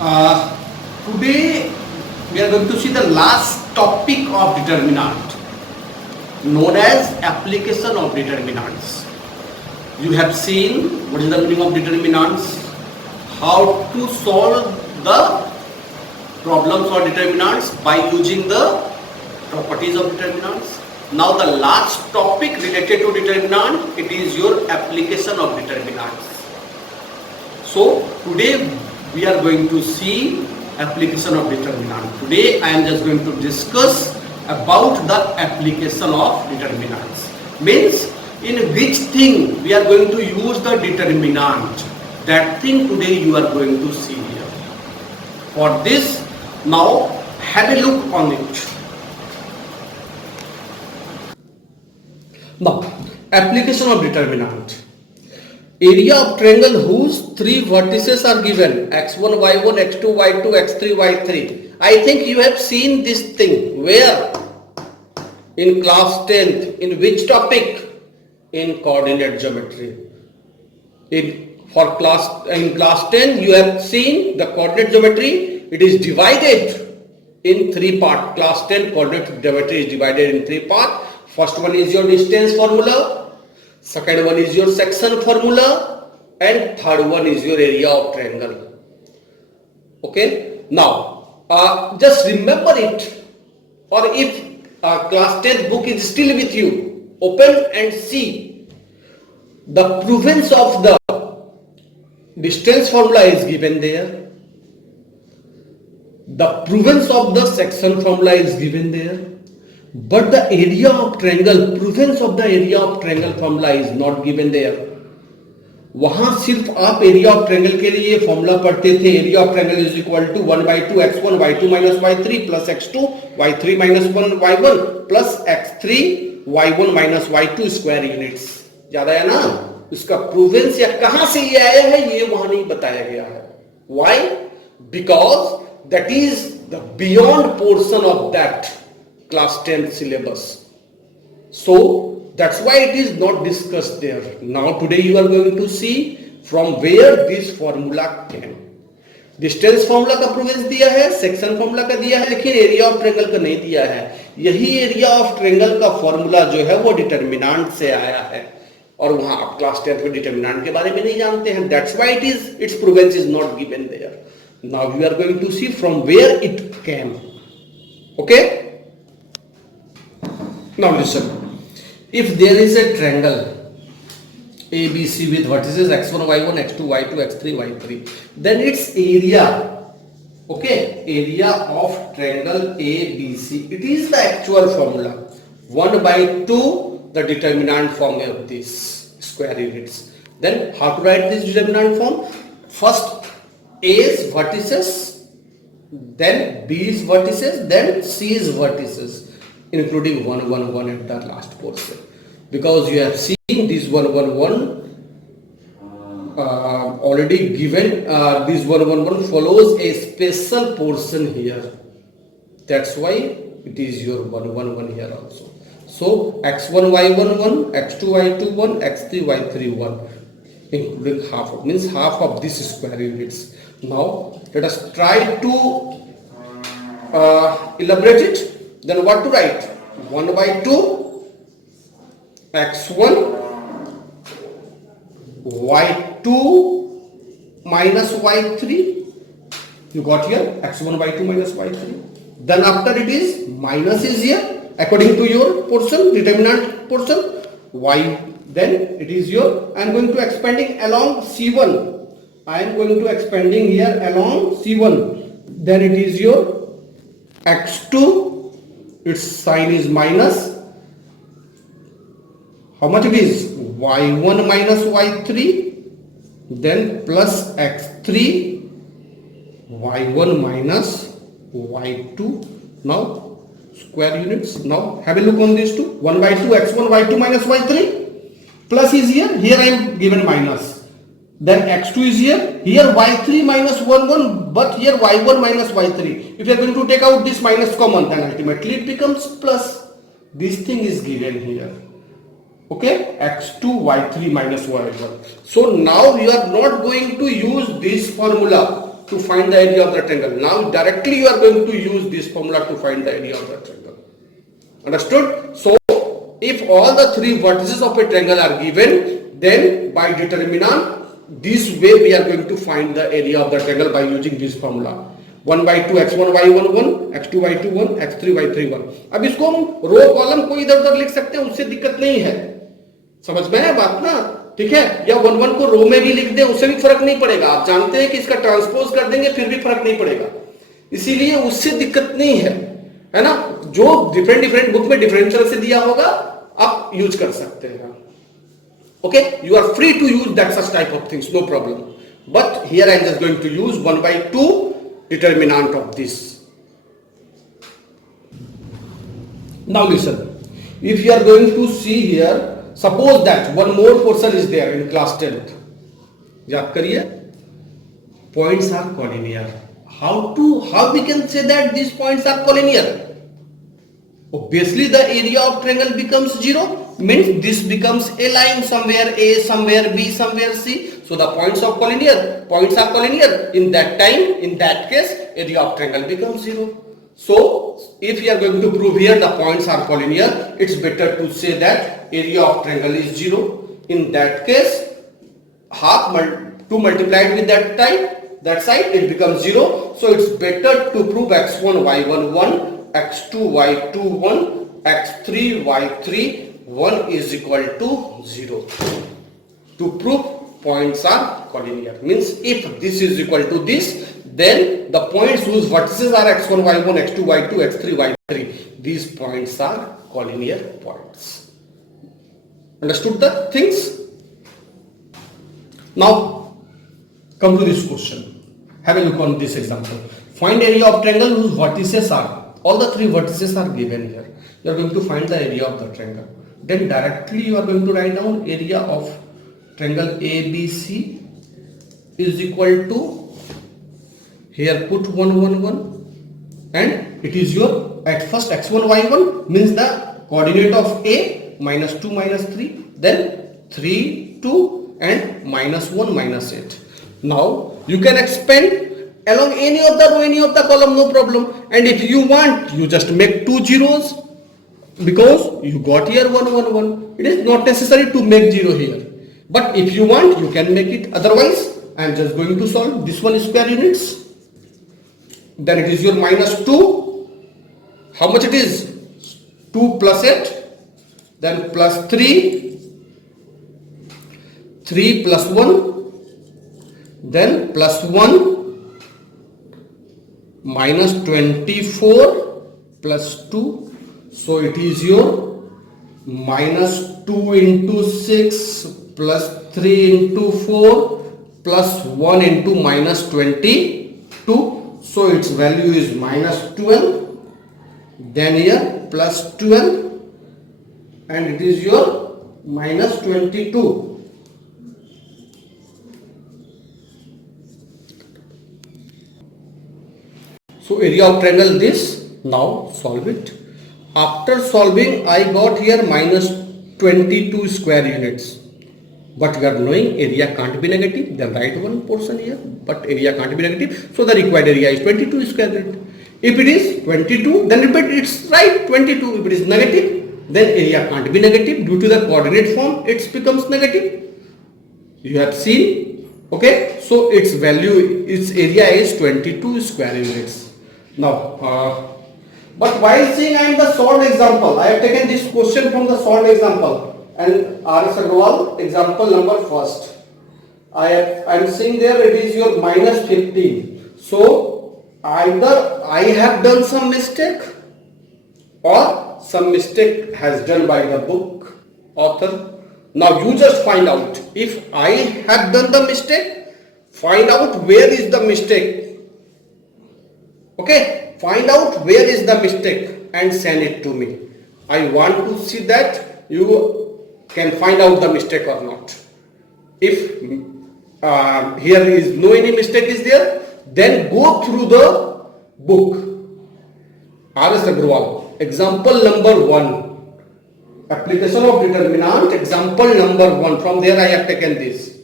Uh, Today we are going to see the last topic of determinant known as application of determinants. You have seen what is the meaning of determinants, how to solve the problems or determinants by using the properties of determinants. Now the last topic related to determinant, it is your application of determinants. So today we are going to see application of determinant. Today I am just going to discuss about the application of determinants. Means in which thing we are going to use the determinant. That thing today you are going to see here. For this, now have a look on it. Now, application of determinant. Area of triangle whose three vertices are given x1, y1, x2, y2, x3, y3. I think you have seen this thing. Where? In class 10th. In which topic? In coordinate geometry. In class 10 you have seen the coordinate geometry. It is divided in three parts. Class 10 coordinate geometry is divided in three parts. First one is your distance formula. Second one is your section formula, and third one is your area of triangle. Okay. Now, just remember it, or if class 10 book is still with you, open and see. The province of the distance formula is given there. The province of the section formula is given there. But the area of triangle, province of the area of triangle formula is not given there. वहां सिर्फ आप area of triangle के लिए formula पढ़ते थे. Area of triangle is equal to 1/2 x1 y2 minus y3 plus x2 y3 minus 1 y1 plus x3 y1 minus y2 square units. ज्यादा है ना. इसका प्रूवेंस या कहां से ये आया है ये वहां नहीं बताया गया है. Why? Because that is the beyond portion of that class 10 syllabus. So that's why it is not discussed there. Now today you are going to see from where this formula came. Distance formula का प्रूवेंस दिया है, section formula का दिया है, लेकिन area of triangle का नहीं दिया है. यही एरिया ऑफ ट्रायंगल का फॉर्मूला जो है वो डिटरमिनेंट से आया है, और वहां आप क्लास 10 में डिटरमिनेंट के बारे में नहीं जानते हैं. That's why its provenance is not given there. Now we are going to see from where it came. Okay. Now listen, if there is a triangle ABC with vertices x1, y1, x2, y2, x3, y3, then its area, okay, area of triangle ABC, it is the actual formula 1/2 the determinant form of this square units. Then how to write this determinant form? First A's vertices, then B's vertices, then C's vertices, including 1 1 1 at the last portion, because you have seen this 1 1 1 already given. This 1 1 1 follows a special portion here. That's why it is your 1 1 1 here also. So x1 y1 1, x2 y2 1, x3 y3 1, including half of, means half of this square units. Now let us try to elaborate it. Then what to write? 1/2 x1 y2 minus y3. You got here x1 y2 minus y3. Then after it is minus is here according to your portion, determinant portion y. Then it is your, I am going to expanding along C1. I am going to expanding here along C1. Then it is your x2. Its sign is minus. How much it is? y1 minus y3, then plus x3 y1 minus y2. Now square units. Now have a look on these two. 1/2 x1 y2 minus y3. Plus is here. Here I am given minus. Then x2 is here. Here y3 minus 1 1, but here y1 minus y3. If you are going to take out this minus common, then ultimately it becomes plus. This thing is given here. Okay, x2 y3 minus y1. So now you are not going to use this formula. to find the area of the triangle. Now directly you are going to use this formula to find the area of the triangle. Understood? So if all the three vertices of a triangle are given, then by determinant, this way we are going to find the area of the triangle by using this formula. 1 by 2 x1 y1 1, x2 y2 1, x3 y3 1. अब इसको हम row column को इधर उधर लिख सकते हैं, उससे दिक्कत नहीं है. समझ में है बात ना? ठीक है. या 1 1 को रो में भी लिख दें, उससे भी फर्क नहीं पड़ेगा. आप जानते हैं कि इसका ट्रांसपोज कर देंगे फिर भी फर्क नहीं पड़ेगा, इसीलिए उससे दिक्कत नहीं है ना. जो डिफरेंट बुक में डिफरेंशियल से दिया होगा आप यूज कर सकते हैं. Okay, you are free to use that such type of things, no problem. But here I am just going to use 1 by 2 determinant of this. Now listen, if you are going to see here, suppose that one more portion is there in class 10th. याद करिए, points are collinear. How we can say that these points are collinear? Obviously the area of triangle becomes 0, means this becomes a line, somewhere A, somewhere B, somewhere C. So the points are collinear. In that case, area of triangle becomes 0. So if we are going to prove here the points are collinear, it's better to say that area of triangle is 0. In that case, half 2 multiplied with that side, it becomes 0. So it's better to prove x1 y1 1, x2 y2 1, x3 y3 1 is equal to 0. To prove points are collinear, means if this is equal to this, then the points whose vertices are x1 y1, x2 y2, x3 y3, these points are collinear points. Understood the things? Now come to this question. Have a look on this example. Find area of triangle whose vertices are, all the three vertices are given here. You are going to find the area of the triangle. Then directly you are going to write down area of triangle ABC is equal to, here put 1 1 1, and it is your, at first x1 y1 means the coordinate of A, minus 2 minus 3, then 3 2 and minus 1 minus 8. Now you can expand along any of the row, any of the column, no problem. And if you want, you just make 2 zeros, because you got here 1 1 1. It is not necessary to make 0 here, but if you want you can make it. Otherwise I am just going to solve this one square units. Then it is your minus 2. How much it is? 2 plus 8, then plus 3, 3 plus 1, then plus 1, minus 24 plus 2. So it is your minus 2 into 6 plus 3 into 4 plus 1 into minus 22. So its value is minus 12. Then here plus 12, and it is your minus 22. So area of triangle this. Now solve it. After solving I got here minus 22 square units, but we are knowing area can't be negative, then write one portion here, but area can't be negative, so the required area is 22 square unit. If it is 22, then repeat, it's right 22. If it is negative, then area can't be negative, due to the coordinate form it becomes negative. You have seen, okay? So its value, its area is 22 square units. Now but while seeing I am the solved example, I have taken this question from the solved example, and R.S. Agrawal example number first. I am seeing there it is your minus 15. So either I have done some mistake or some mistake has done by the book author. Now you just find out. If I have done the mistake, find out where is the mistake. Okay, find out where is the mistake and send it to me. I want to see that you can find out the mistake or not. If here is no any mistake is there, then go through the book. R.S. Agrawal, example number 1, application of determinant, example number 1. From there I have taken this,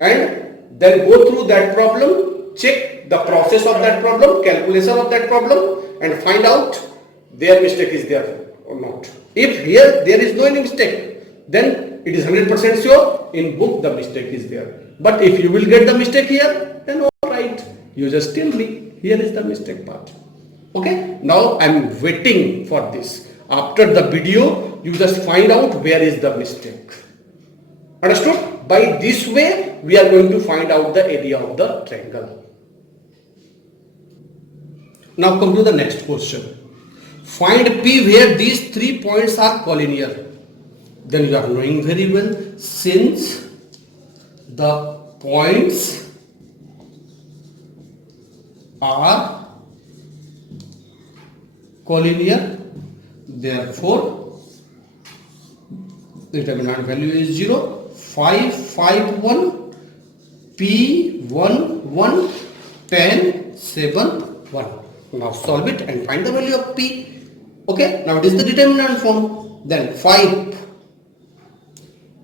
and then go through that problem check the process of that problem, calculation of that problem, and find out their mistake is there or not. If here there is no any mistake, then it is 100% sure in book the mistake is there. But if you will get the mistake here, then all right, you just tell me here is the mistake part. Okay, now I am waiting for this. After the video, you just find out where is the mistake. Understood? By this way, we are going to find out the area of the triangle. Now come to the next question. Find P where these 3 points are collinear. Then you are knowing very well, since the points are collinear, therefore the determinant value is 0. 5, 5, 1, P, 1, 1, 10, 7, 1. Now solve it and find the value of P. Okay, now it is the determinant form. Then 5,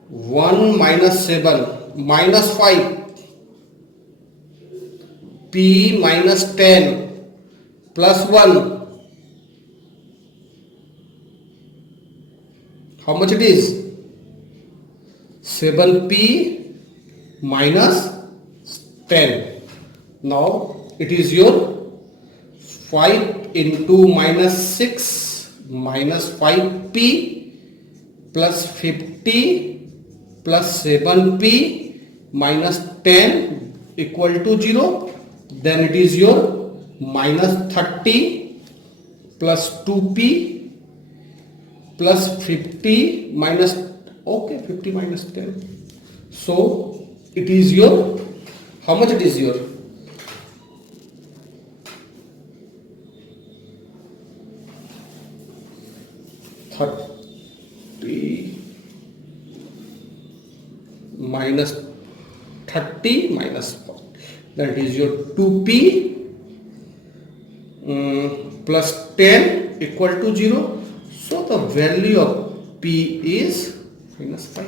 1 minus 7, minus 5, P minus 10, plus 1. How much it is? 7P minus 10. Now it is your 5 into minus 6 minus 5P plus 50 plus 7P minus 10 equal to 0. Then it is your minus 30 plus 2P plus 50 minus, okay, 50 minus 10. So it is your, how much it is your? 30 minus 30 minus 4. That is your 2P plus 10 equal to 0. So the value of P is minus 5.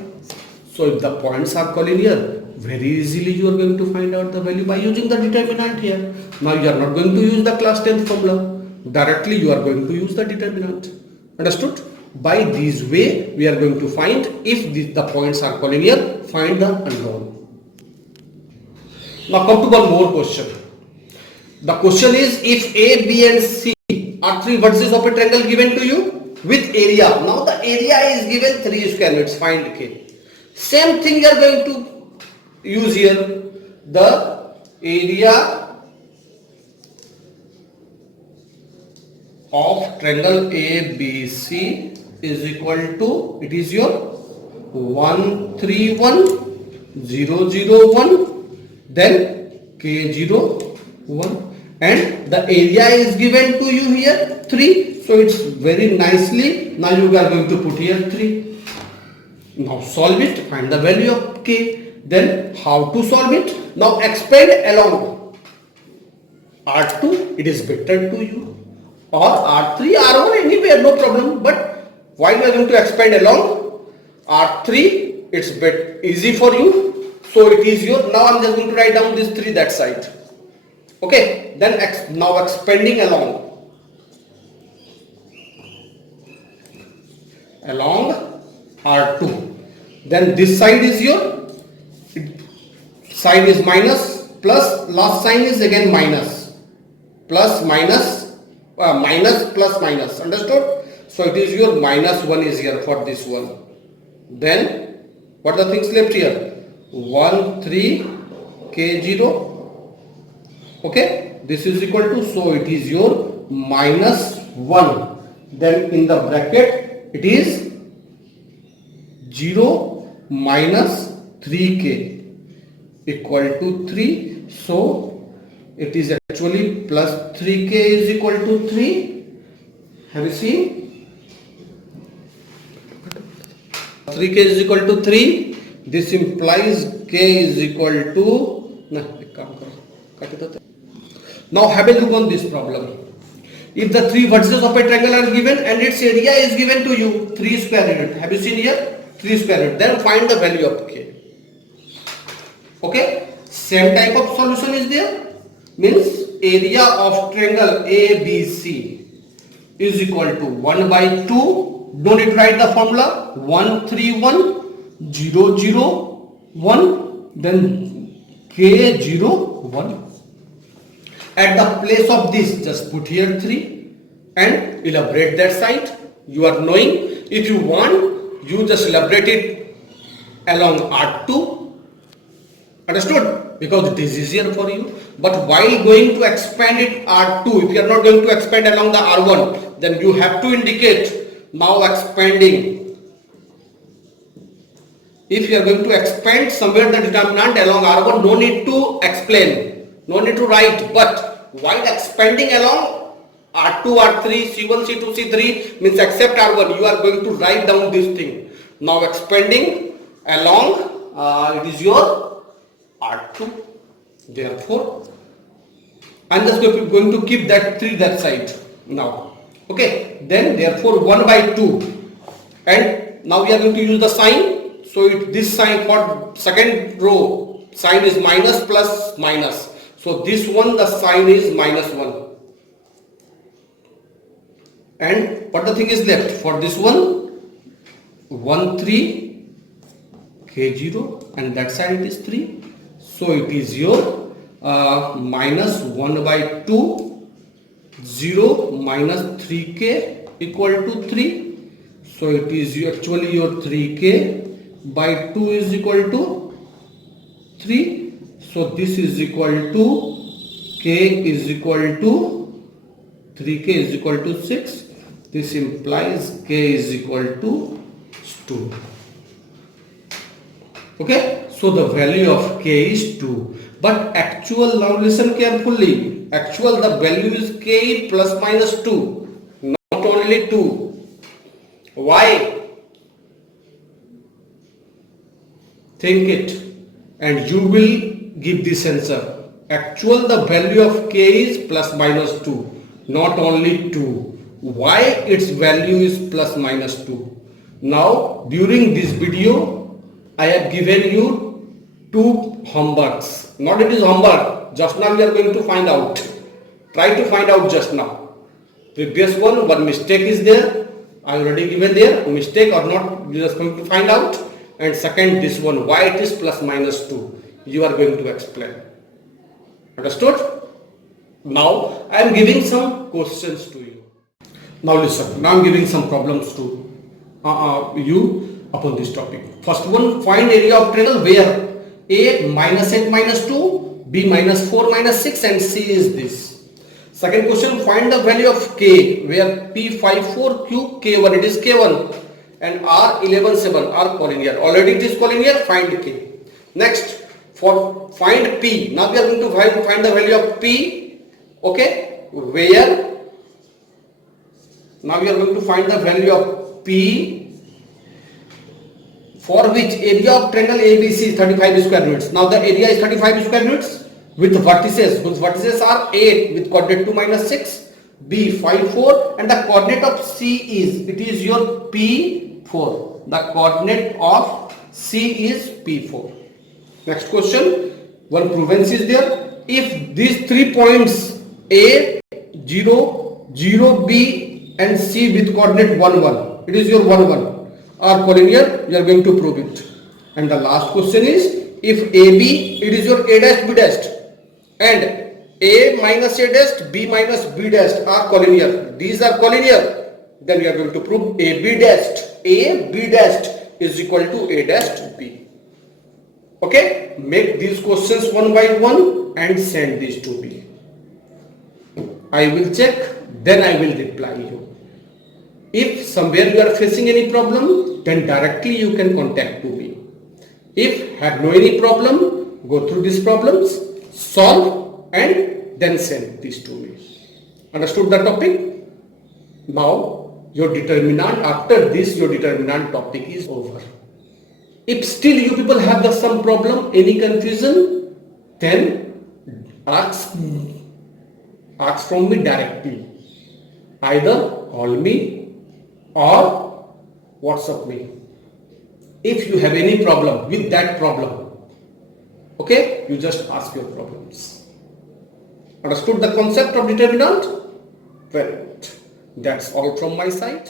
So if the points are collinear, very easily you are going to find out the value by using the determinant here. Now you are not going to use the class 10th formula. Directly you are going to use the determinant. Understood? By this way we are going to find if the points are collinear, find the unknown. Now come to one more question. The question is, if A, B and C are 3 vertices of a triangle given to you with area. Now the area is given 3 square meters, find K. Same thing you are going to use here. The area of triangle ABC is equal to, it is your 1, 3, 1, 0, 0, 1, then K0, 1, and the area is given to you here 3. So it's very nicely, now you are going to put here 3. Now solve it, find the value of K. Then how to solve it? Now expand along R2, it is better to you, or R3, R1, anywhere, no problem. But why we are going to expand along R3? It's easy for you. So it is your, now I'm just going to write down this 3 that side. Okay, then now expanding along R2. Then this side is your, side is minus, plus, last sign is again minus, plus minus, minus plus minus, understood? So it is your minus 1 is here for this one. Then what are the things left here? 1, 3, K0. Okay, this is equal to, so it is your minus 1. Then in the bracket it is 0 minus 3K equal to 3. So it is actually plus 3K is equal to 3. Have you seen? 3K is equal to 3. This implies K is equal to, now have a look on this problem. If the 3 vertices of a triangle are given and its area is given to you 3 square unit, have you seen here? 3 square root, then find the value of K. Okay, same type of solution is there. means area of triangle ABC is equal to 1 by 2. No need to write the formula. 1 3 1 0 0 1, then K 0 1. At the place of this, just put here 3 and elaborate that side. You are knowing. If you want, you just elaborate it along R2. Understood? Because it is easier for you. But while going to expand it R2, if you are not going to expand along the R1, then you have to indicate now expanding. If you are going to expand somewhere the determinant along R1, no need to explain, no need to write. But while expanding along R2, R3, C1, C2, C3 means except R1, you are going to write down this thing. Now expanding along, it is your R2. Therefore, I am just going to keep that 3 that side now. Okay. Then therefore 1 by 2. And now we are going to use the sign. So this sign for second row, sign is minus plus minus. So this one, the sign is minus 1. And what the thing is left for this one? 1 3 K0, and that side it is 3. So it is your minus 1 by 2 0 minus 3K equal to 3. So it is actually your 3K by 2 is equal to 3. So this is equal to K is equal to 3K is equal to 6. This implies K is equal to 2. Okay. So the value of K is 2. But actual, now listen carefully. Actual, the value is K plus minus 2. Not only 2. Why? Think it. And you will give this answer. Actual, the value of K is plus minus 2. Not only 2. Why its value is plus minus 2? Now, during this video, I have given you 2 homeworks. Not it is homework. Just now we are going to find out. Try to find out just now. Previous one mistake is there. I already given there. Mistake or not, you are just going to find out. And second, this one, why it is plus minus 2. You are going to explain. Understood? Now, I am giving some questions to you. Now listen, now I am giving some problems to you upon this topic. First one, find area of triangle where A minus 8 minus 2, B minus 4 minus 6 and C is this. Second question, find the value of K where P 5 4, Q K1, it is K1 and R 11 7 are collinear. Already it is collinear, find K. Next, for find P. Now we are going to find the value of P, okay, where now we are going to find the value of P for which area of triangle ABC is 35 square units. Now the area is 35 square units with vertices, whose vertices are 8 with coordinate 2 minus 6, B 5 4 and the coordinate of C is, it is your P4. The coordinate of C is P4. Next question, one province is there. If these 3 points A, 0, 0, B and C with coordinate 1 1, it is your 1 1 are collinear, you are going to prove it. And the last question is, if AB, it is your A dash B dash and A minus A dash, B minus B dash are collinear, these are collinear, then we are going to prove AB dash is equal to A dash B. Okay, make these questions one by one and send these to me. I will check, then I will reply you. If somewhere you are facing any problem, then directly you can contact to me. If have no any problem, go through these problems, solve and then send these to me. Understood the topic? Now your determinant, after this your determinant topic is over. If still you people have some problem, any confusion, then ask from me directly. Either call me or WhatsApp me. If you have any problem with that problem, okay, you just ask your problems. Understood the concept of determinant? Well, that's all from my side.